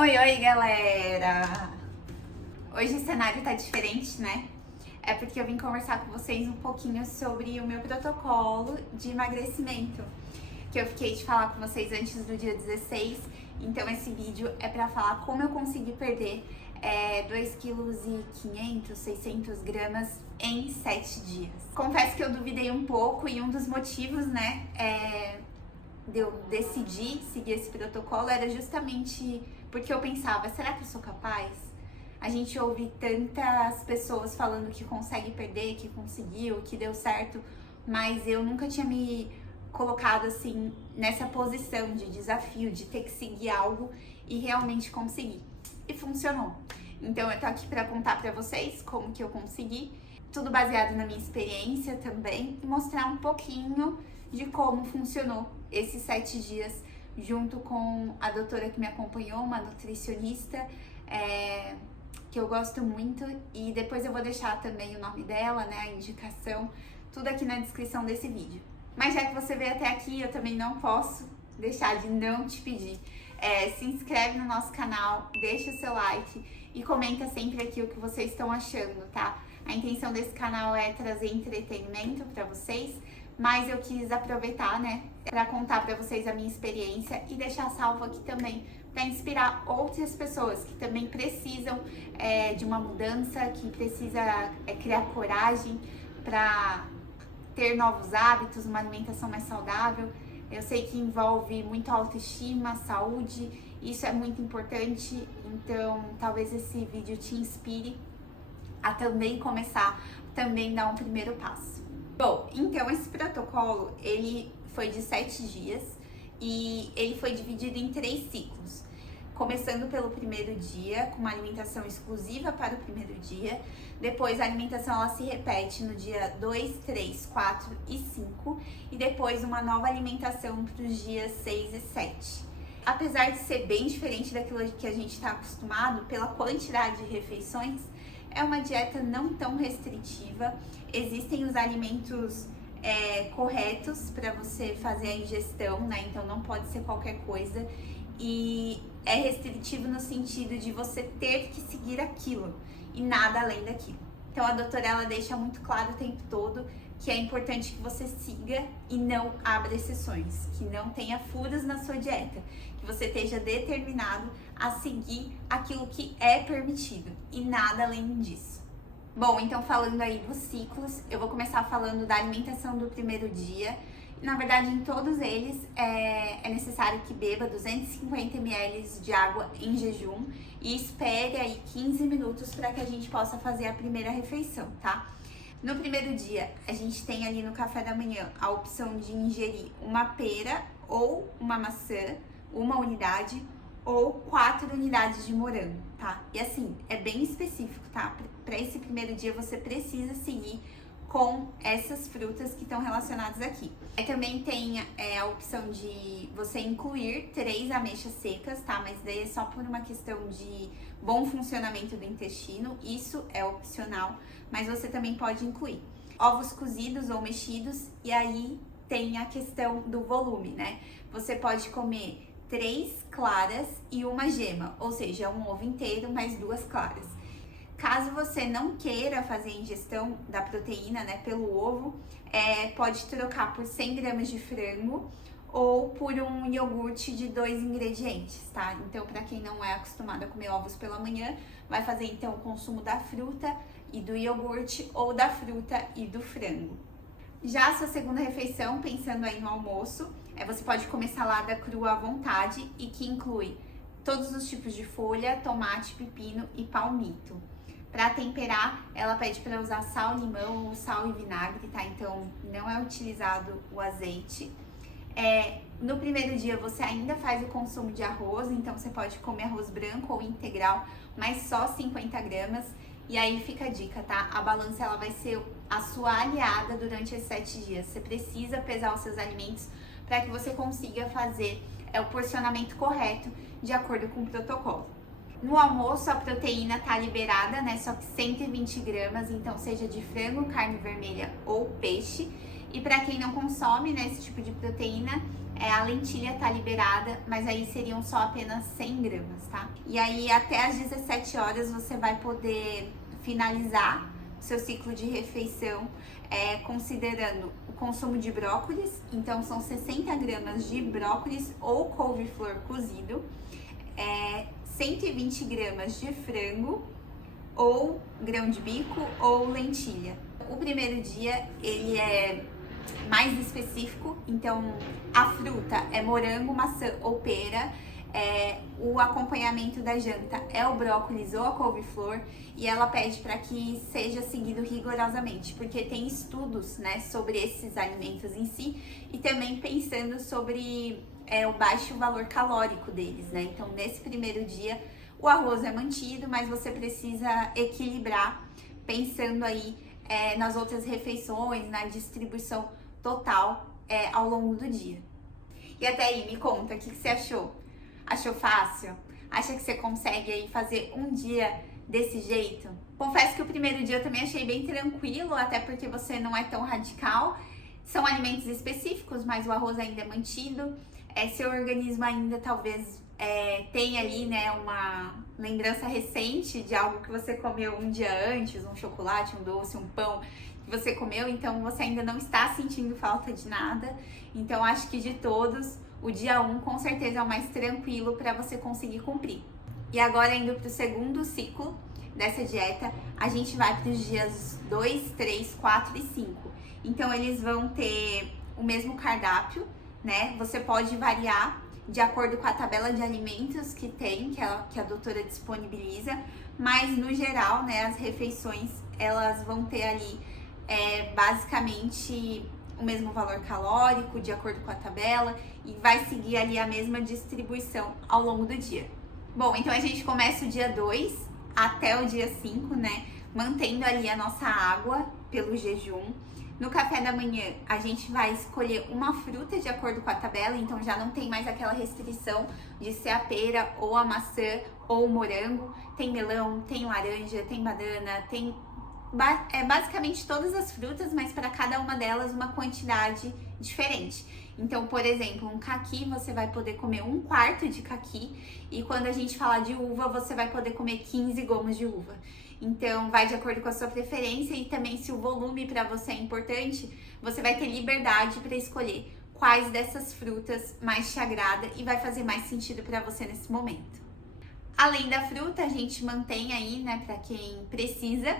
Oi, oi, galera! Hoje o cenário tá diferente, né? É porque eu vim conversar com vocês um pouquinho sobre o meu protocolo de emagrecimento, que eu fiquei de falar com vocês antes do dia 16. Então esse vídeo é pra falar como eu consegui perder 2,5 kg, 600 gramas em 7 dias. Confesso que eu duvidei um pouco e um dos motivos, né, de eu decidir seguir esse protocolo era justamente porque eu pensava, será que eu sou capaz? A gente ouve tantas pessoas falando que consegue perder, que conseguiu, que deu certo, mas eu nunca tinha me colocado assim nessa posição de desafio, de ter que seguir algo e realmente conseguir. E funcionou. Então eu tô aqui pra contar pra vocês como que eu consegui, tudo baseado na minha experiência também, e mostrar um pouquinho de como funcionou esses 7 dias junto com a doutora que me acompanhou, uma nutricionista, que eu gosto muito, e depois eu vou deixar também o nome dela, né, a indicação, tudo aqui na descrição desse vídeo. Mas já que você veio até aqui, eu também não posso deixar de não te pedir. Se inscreve no nosso canal, deixa o seu like e comenta sempre aqui o que vocês estão achando, tá? A intenção desse canal é trazer entretenimento pra vocês, mas eu quis aproveitar, né, pra contar pra vocês a minha experiência e deixar salvo aqui também, para inspirar outras pessoas que também precisam de uma mudança, que precisa criar coragem para ter novos hábitos, uma alimentação mais saudável. Eu sei que envolve muito autoestima, saúde, isso é muito importante, então talvez esse vídeo te inspire a também começar, também dar um primeiro passo. Bom, então esse protocolo, ele foi de 7 dias e ele foi dividido em 3 ciclos. Começando pelo primeiro dia, com uma alimentação exclusiva para o primeiro dia. Depois a alimentação ela se repete no dia 2, 3, 4 e 5. E depois uma nova alimentação para os dias 6 e 7. Apesar de ser bem diferente daquilo que a gente está acostumado, pela quantidade de refeições, é uma dieta não tão restritiva. Existem os alimentos corretos para você fazer a ingestão, né? Então não pode ser qualquer coisa. E é restritivo no sentido de você ter que seguir aquilo e nada além daquilo. Então a doutora ela deixa muito claro o tempo todo que é importante que você siga e não abra exceções, que não tenha furos na sua dieta, que você esteja determinado a seguir aquilo que é permitido e nada além disso. Bom, então falando aí dos ciclos, eu vou começar falando da alimentação do primeiro dia. Na verdade, em todos eles é necessário que beba 250 ml de água em jejum e espere aí 15 minutos para que a gente possa fazer a primeira refeição, tá? No primeiro dia, a gente tem ali no café da manhã a opção de ingerir uma pera ou uma maçã, uma unidade, ou 4 unidades de morango, tá? E assim, é bem específico, tá? Para esse primeiro dia, você precisa seguir com essas frutas que estão relacionadas aqui. Também tem a opção de você incluir 3 ameixas secas, tá? Mas daí é só por uma questão de bom funcionamento do intestino, isso é opcional, mas você também pode incluir ovos cozidos ou mexidos, e aí tem a questão do volume, né? Você pode comer 3 claras e uma gema, ou seja, um ovo inteiro mais 2 claras. Caso você não queira fazer a ingestão da proteína, né, pelo ovo, pode trocar por 100 gramas de frango ou por um iogurte de 2 ingredientes, tá? Então, para quem não é acostumado a comer ovos pela manhã, vai fazer então o consumo da fruta e do iogurte ou da fruta e do frango. Já a sua segunda refeição, pensando aí no almoço, você pode comer salada crua à vontade e que inclui todos os tipos de folha, tomate, pepino e palmito. Para temperar, ela pede para usar sal, limão ou sal e vinagre, tá? Então, não é utilizado o azeite. No primeiro dia, você ainda faz o consumo de arroz, então você pode comer arroz branco ou integral, mas só 50 gramas. E aí fica a dica, tá? A balança, ela vai ser a sua aliada durante esses 7 dias. Você precisa pesar os seus alimentos para que você consiga fazer o porcionamento correto de acordo com o protocolo. No almoço, a proteína tá liberada, né? Só que 120 gramas, então seja de frango, carne vermelha ou peixe. E para quem não consome, né, esse tipo de proteína, a lentilha tá liberada, mas aí seriam só apenas 100 gramas, tá? E aí até às 17 horas você vai poder finalizar o seu ciclo de refeição, considerando o consumo de brócolis. Então são 60 gramas de brócolis ou couve-flor cozido, 120 gramas de frango ou grão de bico ou lentilha. O primeiro dia ele é mais específico, então a fruta é morango, maçã ou pera, o acompanhamento da janta é o brócolis ou a couve-flor, e ela pede para que seja seguido rigorosamente, porque tem estudos, né, sobre esses alimentos em si e também pensando sobre o baixo valor calórico deles, né? Então nesse primeiro dia o arroz é mantido, mas você precisa equilibrar pensando aí nas outras refeições, na distribuição total ao longo do dia. E até aí, me conta, o que você achou? Achou fácil? Acha que você consegue aí fazer um dia desse jeito? Confesso que o primeiro dia eu também achei bem tranquilo, até porque você não é tão radical. São alimentos específicos, mas o arroz ainda é mantido. Seu organismo ainda talvez tenha ali, né, uma lembrança recente de algo que você comeu um dia antes, um chocolate, um doce, um pão que você comeu, então você ainda não está sentindo falta de nada. Então acho que de todos, o dia 1 com certeza é o mais tranquilo para você conseguir cumprir. E agora indo para o segundo ciclo dessa dieta, a gente vai para os dias 2, 3, 4 e 5. Então eles vão ter o mesmo cardápio, né? Você pode variar de acordo com a tabela de alimentos que tem, que a doutora disponibiliza, mas no geral, né, as refeições elas vão ter ali basicamente o mesmo valor calórico, de acordo com a tabela, e vai seguir ali a mesma distribuição ao longo do dia. Bom, então a gente começa o dia 2 até o dia 5, né, mantendo ali a nossa água pelo jejum. No café da manhã, a gente vai escolher uma fruta de acordo com a tabela, então já não tem mais aquela restrição de ser a pera ou a maçã ou o morango. Tem melão, tem laranja, tem banana, tem basicamente todas as frutas, mas para cada uma delas uma quantidade diferente. Então, por exemplo, um caqui você vai poder comer 1/4 de caqui, e quando a gente falar de uva, você vai poder comer 15 gomos de uva. Então, vai de acordo com a sua preferência, e também se o volume para você é importante, você vai ter liberdade para escolher quais dessas frutas mais te agrada e vai fazer mais sentido para você nesse momento. Além da fruta, a gente mantém aí, né, para quem precisa,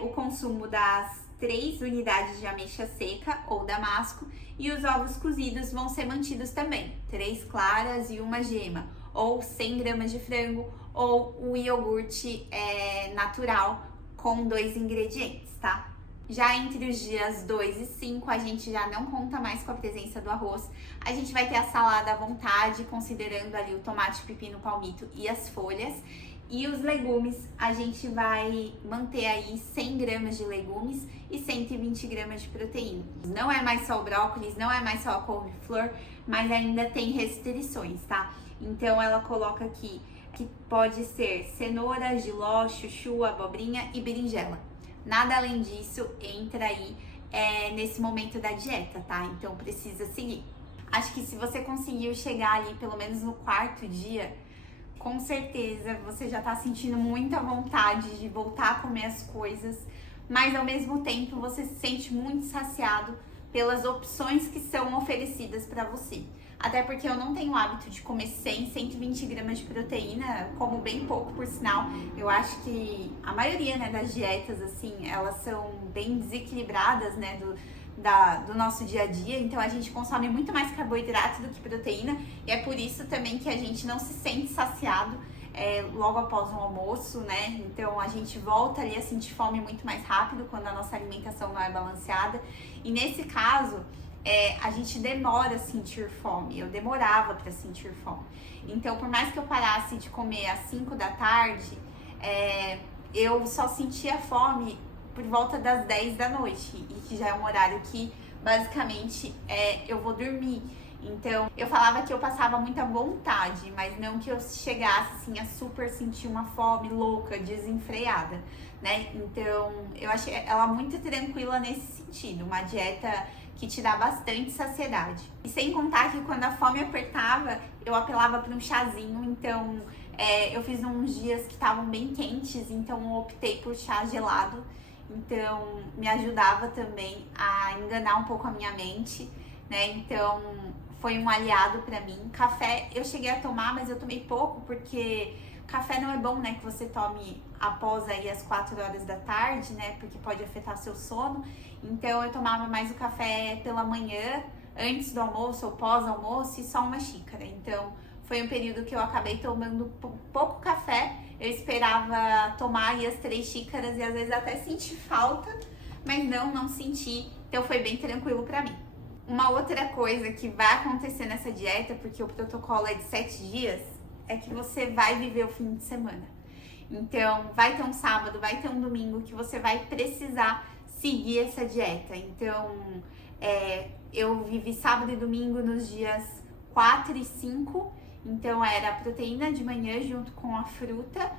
o consumo das 3 unidades de ameixa seca ou damasco, e os ovos cozidos vão ser mantidos também, 3 claras e uma gema, ou 100 gramas de frango, ou o iogurte natural com 2 ingredientes, tá? Já entre os dias 2 e 5, a gente já não conta mais com a presença do arroz. A gente vai ter a salada à vontade, considerando ali o tomate, pepino, palmito e as folhas. E os legumes, a gente vai manter aí 100 gramas de legumes e 120 gramas de proteína. Não é mais só o brócolis, não é mais só a couve-flor, mas ainda tem restrições, tá? Então ela coloca aqui que pode ser cenoura, jiló, chuchu, abobrinha e berinjela. Nada além disso entra aí nesse momento da dieta, tá? Então precisa seguir. Acho que se você conseguiu chegar ali pelo menos no 4º dia, com certeza você já tá sentindo muita vontade de voltar a comer as coisas, mas ao mesmo tempo você se sente muito saciado pelas opções que são oferecidas para você. Até porque eu não tenho o hábito de comer 100, 120 gramas de proteína, como bem pouco, por sinal. Eu acho que a maioria, né, das dietas, assim, elas são bem desequilibradas, né, do nosso dia a dia. Então a gente consome muito mais carboidrato do que proteína, e é por isso também que a gente não se sente saciado logo após um almoço, né? Então a gente volta ali a sentir fome muito mais rápido quando a nossa alimentação não é balanceada. E nesse caso, a gente demora a sentir fome. Eu demorava para sentir fome. Então, por mais que eu parasse de comer às 5 da tarde, eu só sentia fome por volta das 10 da noite, e que já é um horário que basicamente eu vou dormir. Então, eu falava que eu passava muita vontade, mas não que eu chegasse assim a super sentir uma fome louca, desenfreada, né? Então, eu achei ela muito tranquila nesse sentido, uma dieta que te dá bastante saciedade. E sem contar que quando a fome apertava, eu apelava para um chazinho, então eu fiz uns dias que estavam bem quentes, então eu optei por chá gelado, então me ajudava também a enganar um pouco a minha mente, né? Então foi um aliado para mim. Café eu cheguei a tomar, mas eu tomei pouco porque café não é bom, né, que você tome após aí as 4 horas da tarde, né, porque pode afetar seu sono. Então eu tomava mais o café pela manhã, antes do almoço ou pós-almoço e só uma xícara. Então foi um período que eu acabei tomando pouco café. Eu esperava tomar aí as 3 xícaras e às vezes até senti falta, mas não senti. Então foi bem tranquilo pra mim. Uma outra coisa que vai acontecer nessa dieta, porque o protocolo é de 7 dias, é que você vai viver o fim de semana. Então, vai ter um sábado, vai ter um domingo que você vai precisar seguir essa dieta. Então, eu vivi sábado e domingo nos dias 4 e 5. Então, era proteína de manhã junto com a fruta,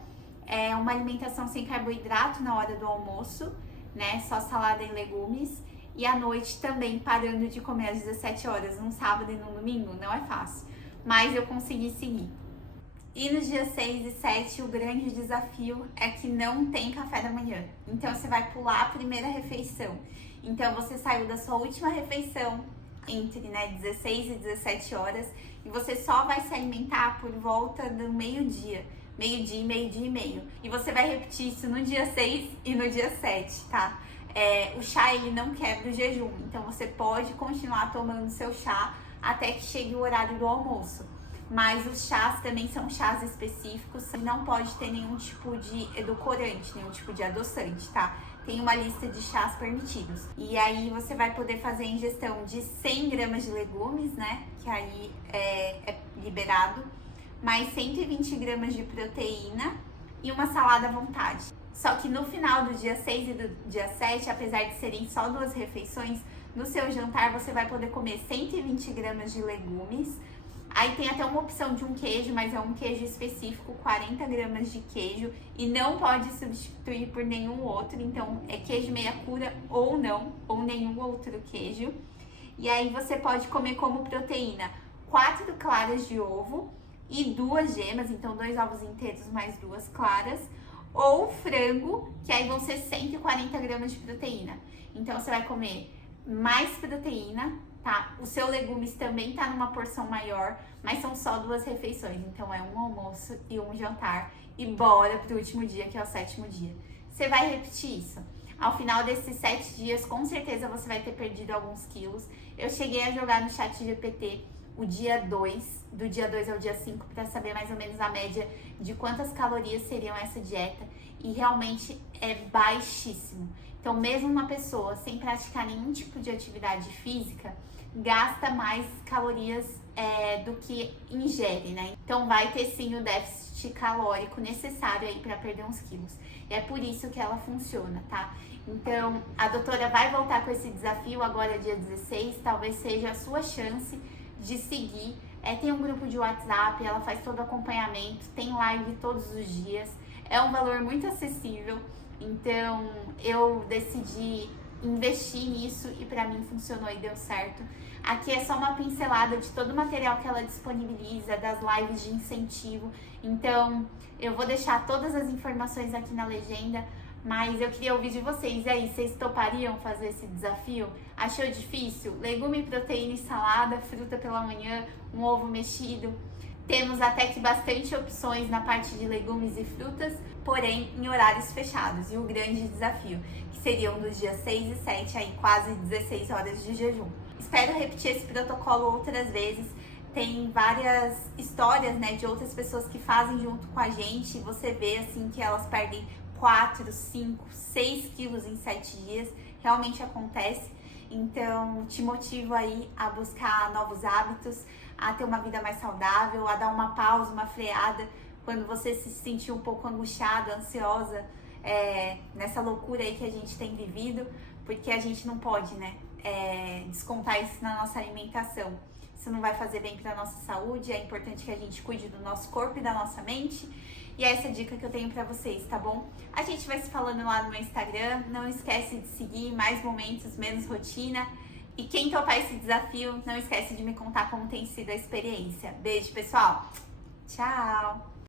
uma alimentação sem carboidrato na hora do almoço, né? Só salada e legumes. E à noite também parando de comer às 17 horas, num sábado e num domingo. Não é fácil, mas eu consegui seguir. E nos dias 6 e 7, o grande desafio é que não tem café da manhã. Então, você vai pular a primeira refeição. Então, você saiu da sua última refeição entre 16 e 17 horas e você só vai se alimentar por volta do meio-dia. Meio-dia, meio-dia e meio. E você vai repetir isso no dia 6 e no dia 7, tá? O chá, ele não quebra o jejum. Então, você pode continuar tomando seu chá até que chegue o horário do almoço. Mas os chás também são chás específicos e não pode ter nenhum tipo de edulcorante, nenhum tipo de adoçante, tá? Tem uma lista de chás permitidos. E aí você vai poder fazer a ingestão de 100 gramas de legumes, né? Que aí é liberado. Mais 120 gramas de proteína e uma salada à vontade. Só que no final do dia 6 e do dia 7, apesar de serem só 2 refeições, no seu jantar você vai poder comer 120 gramas de legumes. Aí tem até uma opção de um queijo, mas é um queijo específico, 40 gramas de queijo, e não pode substituir por nenhum outro, então é queijo meia cura ou não, ou nenhum outro queijo. E aí você pode comer como proteína 4 claras de ovo e 2 gemas, então 2 ovos inteiros mais 2 claras, ou frango, que aí vão ser 140 gramas de proteína. Então você vai comer mais proteína, tá? O seu legumes também tá numa porção maior, mas são só 2 refeições, então é um almoço e um jantar. E bora pro último dia, que é o 7º dia. Você vai repetir isso. Ao final desses 7 dias, com certeza você vai ter perdido alguns quilos. Eu cheguei a jogar no chat GPT o dia 2, do dia 2 ao dia 5, para saber mais ou menos a média de quantas calorias seriam essa dieta. E realmente é baixíssimo. Então, mesmo uma pessoa sem praticar nenhum tipo de atividade física, gasta mais calorias do que ingere, né? Então, vai ter sim o déficit calórico necessário aí para perder uns quilos. E é por isso que ela funciona, tá? Então, a doutora vai voltar com esse desafio agora, dia 16, talvez seja a sua chance de seguir. Tem um grupo de WhatsApp, ela faz todo o acompanhamento, tem live todos os dias, é um valor muito acessível. Então, eu decidi investir nisso e pra mim funcionou e deu certo. Aqui é só uma pincelada de todo o material que ela disponibiliza, das lives de incentivo. Então, eu vou deixar todas as informações aqui na legenda, mas eu queria ouvir de vocês. E aí, vocês topariam fazer esse desafio? Achou difícil? Legume, proteína e salada, fruta pela manhã, um ovo mexido. Temos até que bastante opções na parte de legumes e frutas, porém em horários fechados. E o grande desafio, que seriam dos dias 6 e 7, aí quase 16 horas de jejum. Espero repetir esse protocolo outras vezes. Tem várias histórias, né, de outras pessoas que fazem junto com a gente. Você vê, assim, que elas perdem 4, 5, 6 quilos em 7 dias. Realmente acontece. Então, te motivo aí a buscar novos hábitos, a ter uma vida mais saudável, a dar uma pausa, uma freada quando você se sentir um pouco angustiada, ansiosa, nessa loucura aí que a gente tem vivido, porque a gente não pode, né, descontar isso na nossa alimentação. Isso não vai fazer bem para nossa saúde, é importante que a gente cuide do nosso corpo e da nossa mente. E é essa dica que eu tenho pra vocês, tá bom? A gente vai se falando lá no meu Instagram. Não esquece de seguir, mais momentos, menos rotina. E quem topar esse desafio, não esquece de me contar como tem sido a experiência. Beijo, pessoal. Tchau.